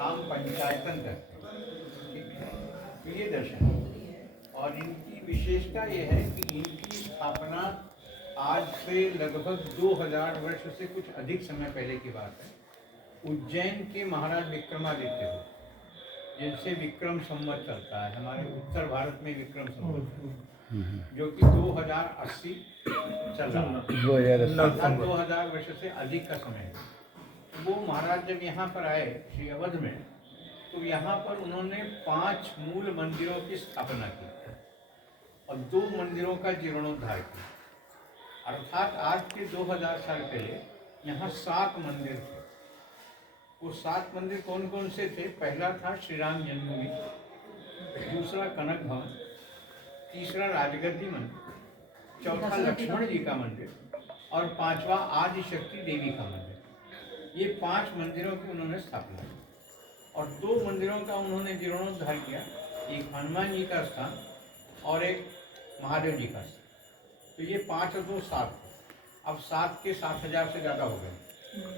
राम पंचायतन करते हैं, ठीक है। तो ये दर्शन है। और इनकी विशेषता ये है कि इनकी स्थापना आज से लगभग 2000 वर्ष से कुछ अधिक समय पहले की बात है। उज्जैन के महाराज विक्रमादित्य हो, जिनसे विक्रम संवत चलता है, हमारे उत्तर भारत में विक्रम संवत, जो कि 2080 चल रहा है, 2000 वर्ष से अधिक का समय है। वो महाराज जब यहाँ पर आए श्री अवध में, तो यहाँ पर उन्होंने 5 मूल मंदिरों की स्थापना की और 2 मंदिरों का जीर्णोद्धार किया। अर्थात आज के 2000 साल पहले यहाँ 7 मंदिर थे। वो 7 मंदिर कौन कौन से थे? पहला था श्री राम जन्मभूमि, दूसरा कनक भवन, तीसरा राजगद्दी मंदिर, चौथा लक्ष्मण जी का मंदिर और 5वां आदि शक्ति देवी का मंदिर। ये 5 मंदिरों की उन्होंने स्थापना की और 2 मंदिरों का उन्होंने जीर्णोद्धार किया, एक हनुमान जी का स्थान और एक महादेव जी का स्थान। तो ये 5 और 2 7, अब 7 के 7000 से ज़्यादा हो गए।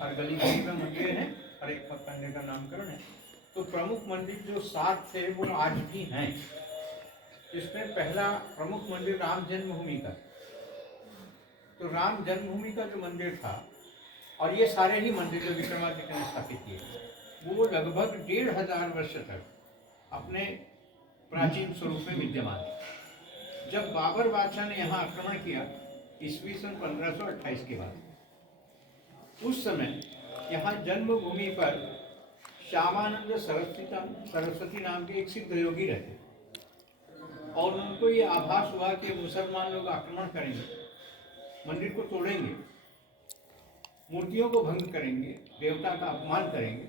हर गली गली में मंदिर हैं, हर एक मंदिर का नामकरण है। तो प्रमुख मंदिर जो 7 थे वो आज भी हैं। इसमें पहला प्रमुख मंदिर राम जन्मभूमि का। तो राम जन्मभूमि का जो मंदिर था, और ये सारे ही मंदिर जो विक्रमादित्य ने स्थापित किए, वो लगभग 1500 वर्ष तक अपने प्राचीन स्वरूप में विद्यमान थे। जब बाबर बादशाह ने यहाँ आक्रमण किया ईस्वी सन 1528 के बाद, उस समय यहाँ जन्मभूमि पर श्यामानंद सरस्वती नाम के एक सिद्ध योगी रहते और उनको ये आभास हुआ कि मुसलमान लोग आक्रमण करेंगे, मंदिर को तोड़ेंगे, मूर्तियों को भंग करेंगे, देवता का अपमान करेंगे,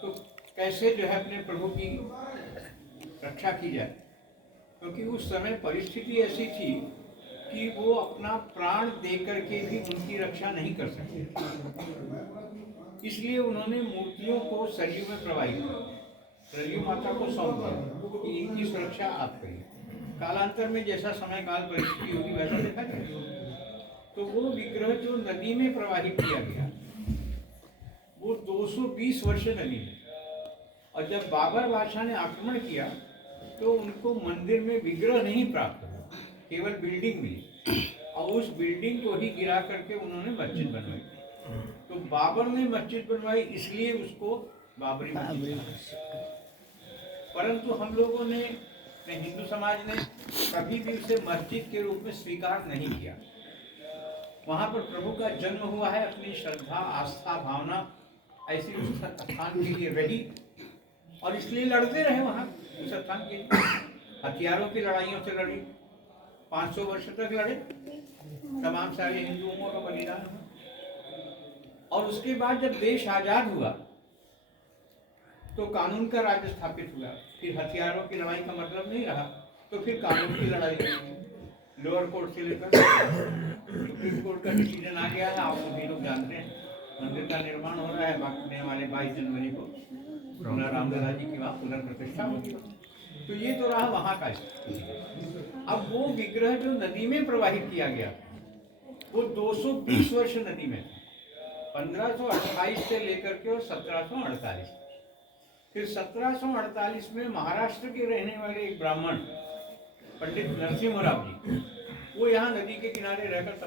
तो कैसे जो है अपने प्रभु की रक्षा की जाए। क्योंकि उस समय परिस्थिति ऐसी थी कि वो अपना प्राण दे करके भी उनकी रक्षा नहीं कर सकते। इसलिए उन्होंने मूर्तियों को सरयू में प्रवाहित किया, सरयू माता को सौंप दिया कि इनकी सुरक्षा आप करिए। कालांतर में जैसा समय काल परिस्थिति होगी वैसा देखा जाए। तो वो विग्रह जो नदी में प्रवाहित किया गया, वो 220 वर्ष नदी में। और जब बाबर बादशाह ने आक्रमण किया तो उनको मंदिर में विग्रह नहीं प्राप्त हुआ, केवल बिल्डिंग मिली और उस बिल्डिंग को ही गिरा करके उन्होंने मस्जिद बनवाई। तो बाबर ने मस्जिद बनवाई, इसलिए उसको बाबरी मस्जिद। परंतु हम लोगों ने, हिंदू समाज ने कभी भी उसे मस्जिद के रूप में स्वीकार नहीं किया। वहाँ पर प्रभु का जन्म हुआ है, अपनी श्रद्धा आस्था भावना ऐसी उस स्थान के लिए रही और इसलिए लड़ते रहे वहाँ उस स्थान के लिए। हथियारों की लड़ाइयों से लड़ी, 500 वर्ष तक लड़े, तमाम सारे हिंदुओं का बलिदान हुआ। और उसके बाद जब देश आजाद हुआ तो कानून का राज्य स्थापित हुआ। फिर हथियारों की लड़ाई का मतलब नहीं रहा, तो फिर कानून की लड़ाई हुई। लोअर कोर्ट से लेकर सुप्रीम कोर्ट का डिसीजन आ गया है, आप सभी लोग जानते हैं। मंदिर का निर्माण हो रहा है, बाकी वाले 22 जनवरी को रामलला जी की वहाँ पुनर्प्रतिष्ठा होगी। तो ये तो रहा वहाँ का स्थिति। अब वो विग्रह जो नदी में प्रवाहित किया गया वो 220 वर्ष नदी में था, 1528 से लेकर के और 1748। फिर 1748 में महाराष्ट्र के रहने वाले एक ब्राह्मण पंडित नरसिम्हा राव जी, वो यहाँ नदी के किनारे रहकर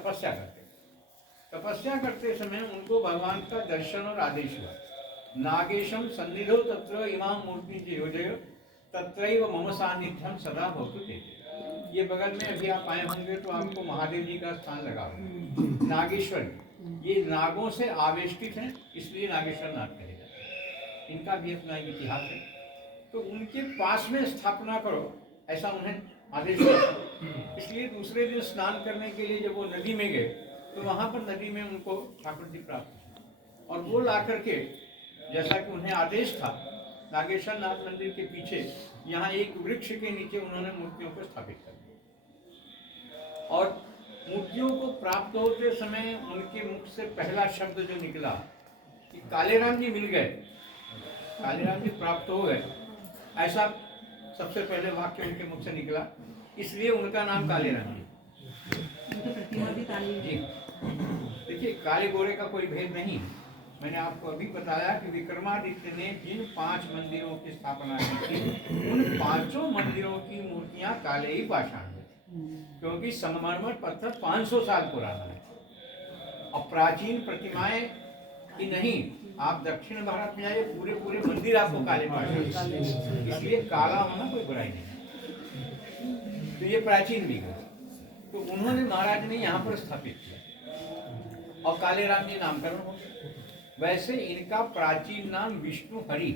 तपस्या करते समय उनको भगवान का दर्शन और आदेश हुआ। नागेशम सन्निधो तत्र इमाम मूर्ति योजय तत्रैव मम सानिध्यम सदा भवतु ते। ये बगल में अभी आप आए होंगे तो आपको महादेव जी का स्थान लगा होगा, नागेश्वर। ये नागों से आवेष्टित हैं, इसलिए नागेश्वर नाग कहे जाते हैं। इनका भी अपना एक इतिहास है। तो उनके पास में स्थापना करो, ऐसा उन्हें आदेश दिया। इसलिए दूसरे दिन स्नान करने के लिए जब वो नदी में गए तो वहाँ पर नदी में उनको ठाकुर जी प्राप्त हुए और वो ला करके, जैसा कि उन्हें आदेश था, नागेश्वर नाथ मंदिर के पीछे यहाँ एक वृक्ष के नीचे उन्होंने मूर्तियों को स्थापित कर दिया। और मूर्तियों को प्राप्त होते समय उनके मुख से पहला शब्द जो निकला कि कालेराम जी मिल गए, कालेराम जी प्राप्त हो गए, ऐसा सबसे पहले वाक्य उनके मुख से निकला। इसलिए उनका नाम कालेराम जी। देखिए, काले गोरे का कोई भेद नहीं, मैंने आपको अभी बताया कि विक्रमादित्य ने जिन 5 मंदिरों की स्थापना की थी, उन 5 मंदिरों की मूर्तियां काले ही पाषाण में थी, क्योंकि संगमरमर पत्थर 500 साल पुराना है। और प्राचीन प्रतिमाएं ही नहीं, आप दक्षिण भारत में आइए, पूरे पूरे मंदिर आपको काले पाषाण, इसलिए काला होना कोई बुराई नहीं। तो ये प्राचीन भी है, तो उन्होंने महाराज ने यहाँ पर स्थापित किया और काले राम जी नामकरण हो गया। वैसे इनका प्राचीन नाम विष्णु हरि,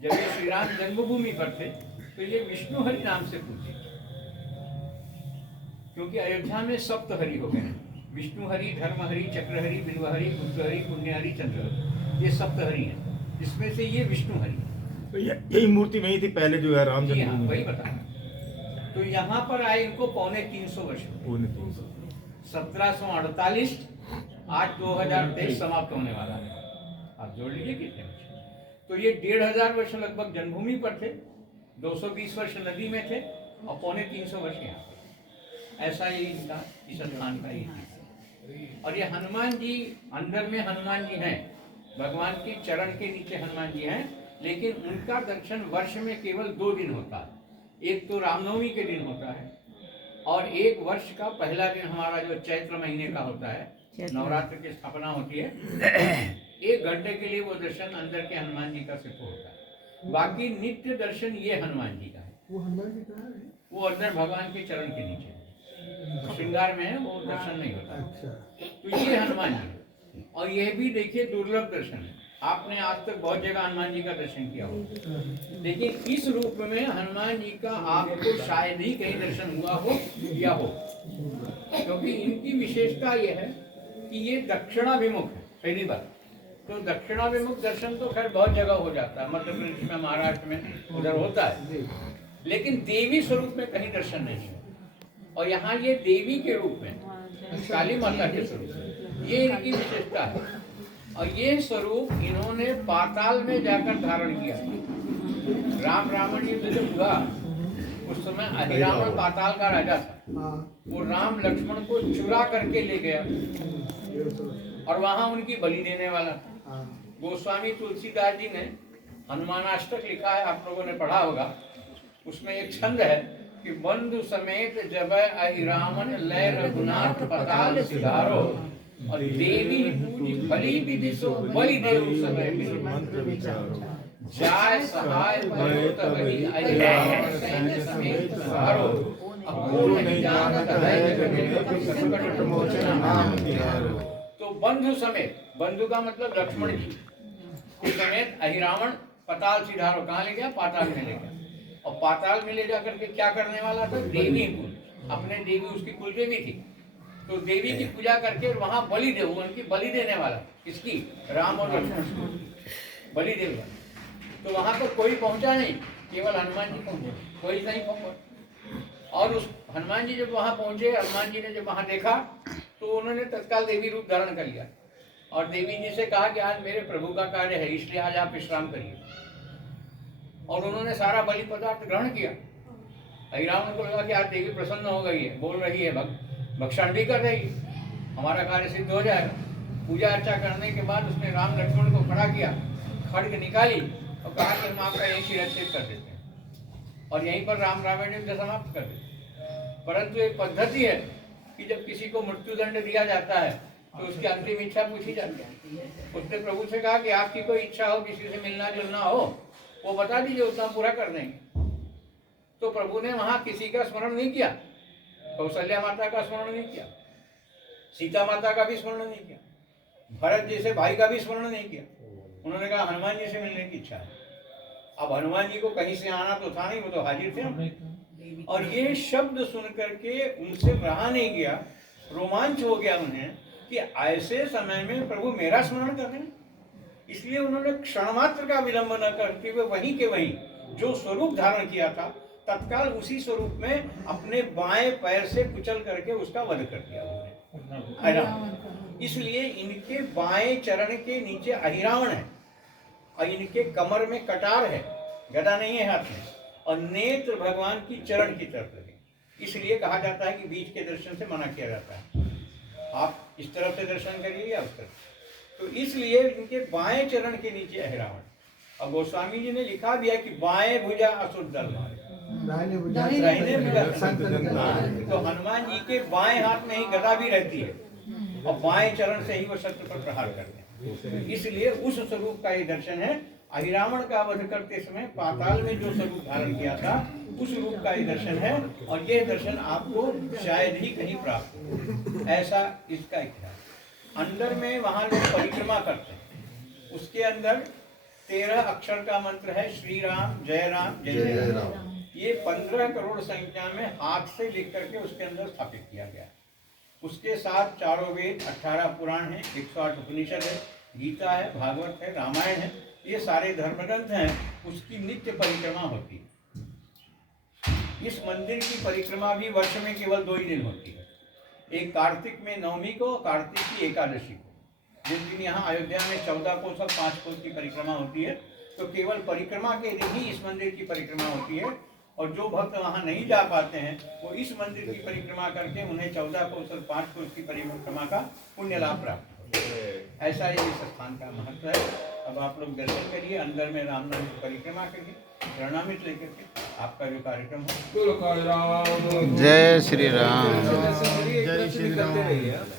जब ये श्री राम जन्मभूमि पर थे तो ये विष्णु हरि नाम से पूछे, क्योंकि अयोध्या में सप्त हरि हो गए, विष्णु हरि, धर्म हरि, चक्र हरि, बिल्व हरि, गुप्त हरि, पुण्य हरि, चंद्र हरि, ये सप्त हरि हैं, जिसमें से ये विष्णु हरि। तो यही मूर्ति वही थी पहले जो है राम जन्मभूमि, वही बता। तो यहाँ पर आए इनको 325 वर्ष, 1748, आज 2023 समाप्त होने वाला है, आप जोड़ लीजिए कितने वर्ष। तो ये 1500 वर्ष लगभग जन्मभूमि पर थे, 220 वर्ष नदी में थे और 325 वर्ष यहाँ पर। ऐसा ही इनका इस स्थान का ही है। और ये हनुमान जी, अंदर में हनुमान जी हैं, भगवान की चरण के नीचे हनुमान जी हैं, लेकिन उनका दर्शन वर्ष में केवल 2 दिन होता है। एक तो रामनवमी के दिन होता है और एक वर्ष का पहला दिन हमारा जो चैत्र महीने का होता है, नवरात्र की स्थापना होती है, 1 घंटे के लिए वो दर्शन अंदर के हनुमान जी का सिर्फ होता है। बाकी नित्य दर्शन ये हनुमान जी का है। वो हनुमान जी कहाँ है? वो अंदर भगवान के चरण के नीचे श्रृंगार में है, वो दर्शन नहीं होता। अच्छा। तो ये हनुमान जी, और यह भी देखिए दुर्लभ दर्शन है। आपने आज तक बहुत जगह हनुमान जी का दर्शन किया होगा, लेकिन इस रूप में हनुमान जी का आपको शायद ही कहीं दर्शन हुआ हो या हो, क्योंकि इनकी विशेषता यह है कि ये दक्षिणाभिमुख है पहली बार। तो दक्षिणाभिमुख दर्शन तो खैर बहुत जगह हो जाता है, मध्य प्रदेश में, महाराष्ट्र में उधर होता है, लेकिन देवी स्वरूप में कहीं दर्शन नहीं है। और यहाँ ये देवी के रूप में, काली माता के स्वरूप में, ये इनकी विशेषता है। और ये स्वरूप इन्होंने पाताल में जाकर धारण किया। राम रावण युद्ध जब हुआ उस समय अहिरावण पाताल का राजा था, वो राम लक्ष्मण को चुरा करके ले गया और वहां उनकी बलि देने वाला था। गोस्वामी तुलसीदास जी ने हनुमानाष्टक लिखा है, आप लोगों ने पढ़ा होगा। उसमें एक छंद है कि बंधु समेत जब अहिरामन लय रघुनाथ पताल सिधारो, और देवी पूजी बलि विधि सो बलि देव समय मंत्र विचारो, जाय सहाय भयो तबहि अहिरावण सैन्य समेत सहारो, अको नहीं जानत है जगत संकट मोचन नाम तिहारो। तो बंधु समेत, बंधु का मतलब लक्ष्मण जी के समेत अहिरावण पताल सिधारो, कहाँ ले गया? पाताल में ले गया। और पाताल में ले जाकर के क्या करने वाला था? देवी पूज, अपने देवी उसकी कुल देवी थी, तो देवी की पूजा करके वहां बलि दे, उनकी बलि देने वाला, किसकी? राम और लक्ष्मण बलि देगा। तो वहां पर कोई पहुंचा नहीं, केवल हनुमान जी पहुंचे, कोई नहीं पहुंचा। और उस हनुमान जी जब वहां पहुंचे, हनुमान जी ने जब वहां देखा तो उन्होंने तत्काल देवी रूप धारण कर लिया और देवी जी से कहा कि आज मेरे प्रभु का कार्य है, इसलिए आज आप विश्राम करिए। और उन्होंने सारा बलि पदार्थ ग्रहण किया। अहिरावण को लगा कि आज देवी प्रसन्न हो गई है, बोल रही है, भक्षण भी कर रही है, हमारा कार्य सिद्ध हो जाएगा। पूजा अर्चा करने के बाद उसने राम लक्ष्मण को खड़ा किया, खड्ग निकाली और कहा कि हम आपका यही शिरच्छेद कर देते हैं और यहीं पर राम रावण युद्ध समाप्त कर देते। परंतु एक पद्धति है कि जब किसी को मृत्युदंड दिया जाता है तो उसकी अंतिम इच्छा पूछी जाती है। उसने प्रभु से कहा कि आपकी कोई इच्छा हो, किसी से मिलना जुलना हो, वो बता दीजिए, उतना पूरा कर देंगे। तो प्रभु ने वहां किसी का स्मरण नहीं किया, कौशल्या माता का स्मरण नहीं किया, सीता माता का भी स्मरण नहीं किया, भरत जैसे भाई का भी स्मरण नहीं किया। उन्होंने कहा हनुमान जी से मिलने की इच्छा है। अब हनुमान जी को कहीं से आना तो था नहीं, वो तो हाजिर थे। और ये शब्द सुन करके उनसे रहा नहीं गया, रोमांच हो गया उन्हें कि ऐसे समय में प्रभु मेरा स्मरण कर रहे हैं। इसलिए उन्होंने क्षण मात्र का विलंब न करते हुए वहीं के वहीं जो स्वरूप धारण किया था, तत्काल उसी स्वरूप में अपने बाएं पैर से कुचल करके उसका वध कर दिया उन्होंने। इसलिए इनके बाएं चरण के नीचे अहिरावण है और इनके कमर में कटार है, गदा नहीं है हाथ में, और नेत्र भगवान की चरण की तरफ लगे। इसलिए कहा जाता है कि बीच के दर्शन से मना किया जाता है, आप इस तरफ से दर्शन करिए या उस तरफ। तो इसलिए इनके बाएं चरण के नीचे है रावण। और गोस्वामी जी ने लिखा भी है कि बाएं भुजा असुर दल मारे, दाहिने भुजा संत जन मारे। तो हनुमान जी के बाएं हाथ में ही गदा भी रहती है और बाएं चरण से ही वो शत्रु पर प्रहार करते हैं। इसलिए उस स्वरूप का ये दर्शन है। अहिरावण का वध करते समय पाताल में जो स्वरूप धारण किया था उस रूप का ये दर्शन है। और ये दर्शन आपको शायद ही कहीं प्राप्त हो, ऐसा इसका इतिहास। अंदर में वहां लोग परिक्रमा करते हैं, उसके अंदर 13 अक्षर का मंत्र है, श्री राम जय राम जय जय राम। ये 15 करोड़ संख्या में हाथ से लिख करके उसके अंदर स्थापित किया गया। उसके साथ चारों वेद, 18 पुराण है, 108 उपनिषद है, गीता है, भागवत है, रामायण है, ये सारे धर्मग्रंथ हैं। उसकी नित्य परिक्रमा होती है। इस मंदिर की परिक्रमा भी वर्ष में केवल 2 ही दिन होती है, एक कार्तिक में नवमी को, कार्तिक की एकादशी को। जिस दिन यहाँ अयोध्या में 14 कोस और 5 कोस की परिक्रमा होती है, तो केवल परिक्रमा के दिन ही इस मंदिर की परिक्रमा होती है। और जो भक्त वहाँ नहीं जा पाते हैं वो इस मंदिर की परिक्रमा करके उन्हें 14 कोस और 5 कोस की परिक्रमा का पुण्य लाभ प्राप्त होता है। ऐसा ही इस स्थान का महत्व है। अब आप लोग दर्शन करिए, अंदर में राम नाम की परिक्रमा करिए, प्रणामित लेकर के आपका जो कार्यक्रम हो। जय श्री राम। जय श्री राम।